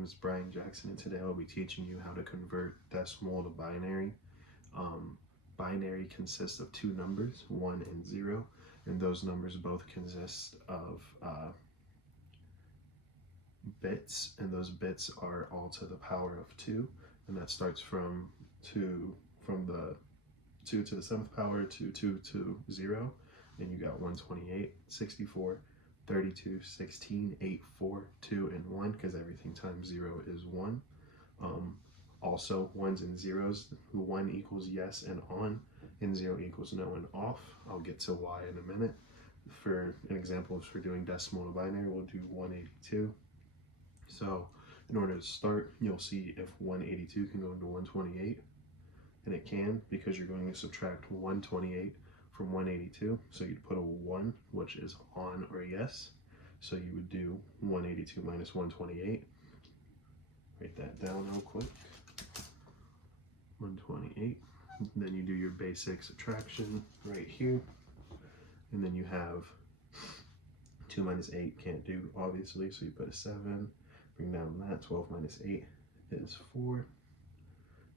name is Brian Jackson, and today I'll be teaching you how to convert decimal to binary. Binary consists of two numbers, 1 and 0, and those numbers both consist of bits, and those bits are all to the power of 2, and that starts from the 2 to the 7th power to 2 to 0, and you got 128, 64, 32, 16, 8, 4, 2, and 1, because everything times 0 is 1. Also, 1s and 0s, 1 equals yes and on, and 0 equals no and off. I'll get to why in a minute. For an example, for doing decimal to binary, we'll do 182. So in order to start, you'll see if 182 can go into 128, and it can, because you're going to subtract 128 from 182. So you'd put a 1, which is on or yes. So you would do 182 minus 128. Write that down real quick. 128. Then you do your basic subtraction right here. And then you have 2 minus 8, can't do obviously, so you put a 7. Bring down that. 12 minus 8 is 4.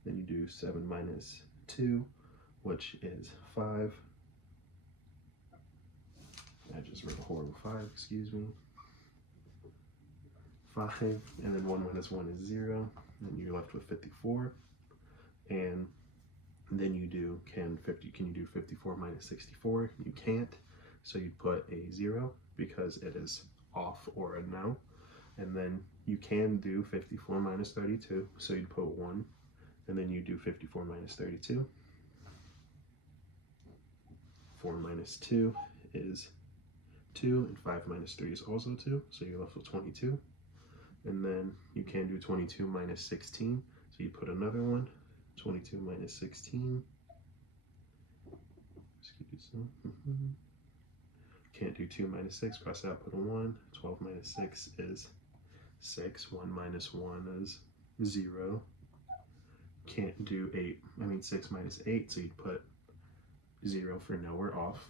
Then you do 7 minus 2, which is 5. I just wrote a horrible 5, excuse me. 5, and then 1 minus 1 is 0, and you're left with 54. And then you do, can you do 54 minus 64? You can't, so you'd put a 0 because it is off or a no. And then you can do 54 minus 32, so you'd put 1, and then you do 54 minus 32. 4 minus 2 is 2, and 5 minus 3 is also 2, so you're left with 22. And then you can do 22 minus 16, so you put another 1. 22 minus 16. Excuse me. Can't do 2 minus 6, cross out, put a 1. 12 minus 6 is 6. 1 minus 1 is 0. Can't do 6 minus 8, so you'd put 0 for no or off.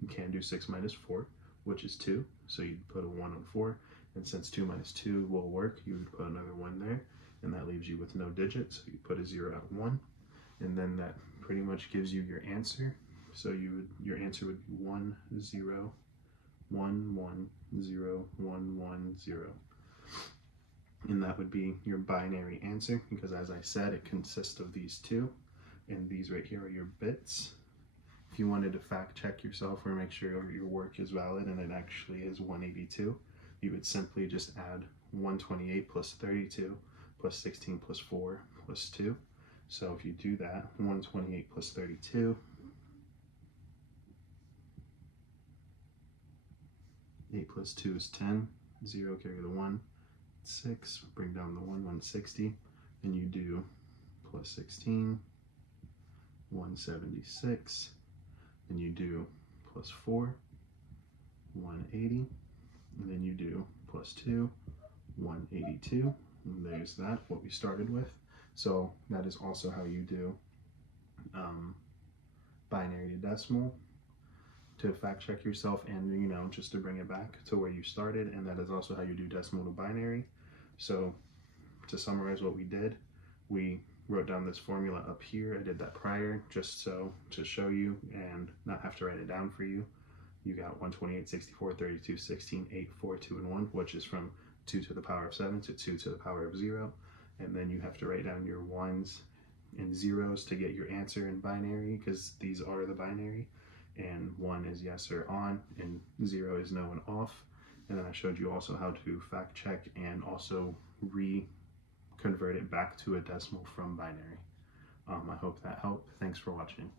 You can do 6 minus 4, which is 2, so you'd put a 1 on 4. And since 2 minus 2 will work, you would put another 1 there, and that leaves you with no digits, so you put a 0 at 1, and then that pretty much gives you your answer. So your answer would be 1, 0, 1, 1, 0, 1, 1, 0. And that would be your binary answer, because as I said, it consists of these two, and these right here are your bits. If you wanted to fact check yourself or make sure your work is valid and it actually is 182, you would simply just add 128 plus 32 plus 16 plus 4 plus 2. So if you do that, 128 plus 32, 8 plus 2 is 10, 0, carry the 1, 6, bring down the 1, 160, and you do plus 16, 176, and you do plus 4, 180, and then you do plus 2, 182, and there's that, what we started with. So that is also how you do binary to decimal, to fact check yourself, and just to bring it back to where you started. And that is also how you do decimal to binary. So to summarize what we did, we wrote down this formula up here. I did that prior just to show you and not have to write it down for you. You got 128, 64, 32, 16, 8, 4, 2, and 1, which is from 2 to the power of 7 to 2 to the power of 0. And then you have to write down your 1s and 0s to get your answer in binary, because these are the binary. And 1 is yes or on, and 0 is no and off. And then I showed you also how to fact check and also convert it back to a decimal from binary. I hope that helped. Thanks for watching.